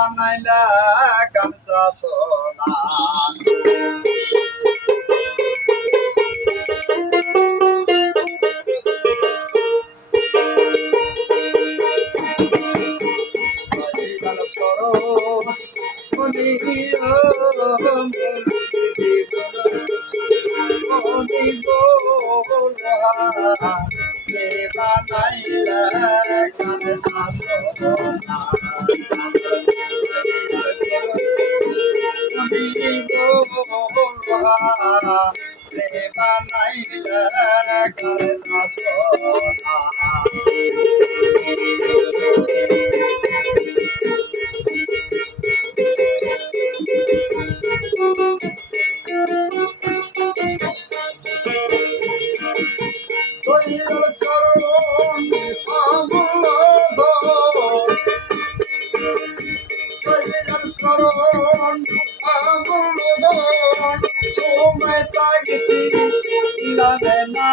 বানাইলা কাঞ্চা সোনা বানাইলা কাঞ্চা সোনা বানাইলা কাঞ্চা সোনা চরণ চরণ সময় তাগিতি সিলাবে না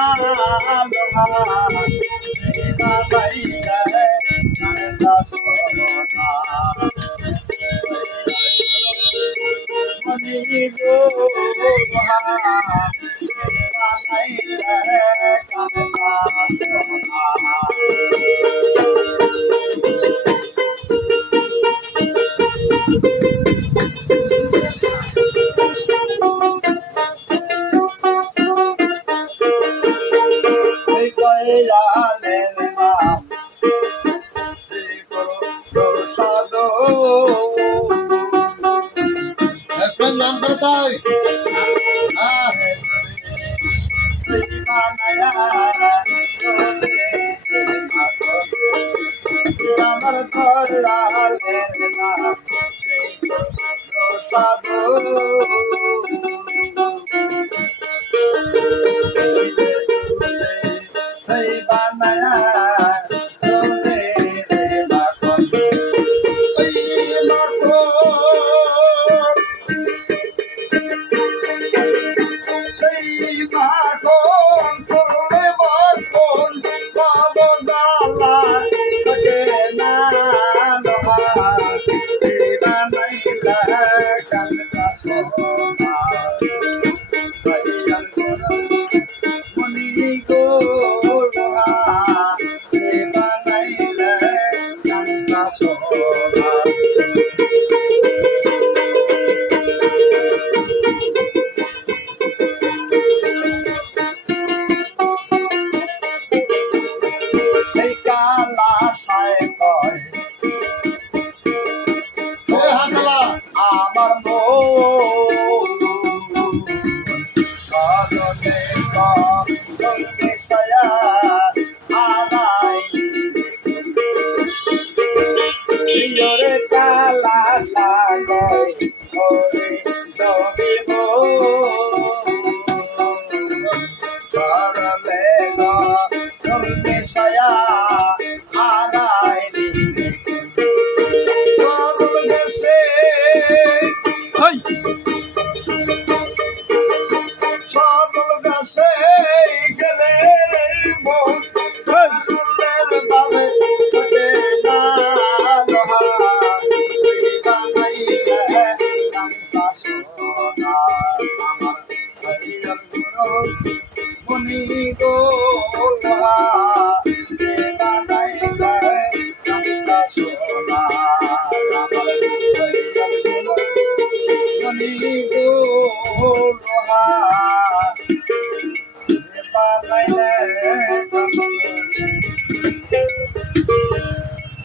বাইলে সোনা মনি গো বানাইলে কাঞ্চা সোনা নাম করতে আমার ধরালের নাম সাধু বানায়া আমার ময়া আলাই রে কালা সাগর হরে দবিব করলে গঙ্গে সয়া আলাই গেছে সকল গাছে গেলে বাবে থাকে না লোহা বানাইলে কাঞ্চা সোনা আমার হরিয়াল গুরু মনি গো লোহা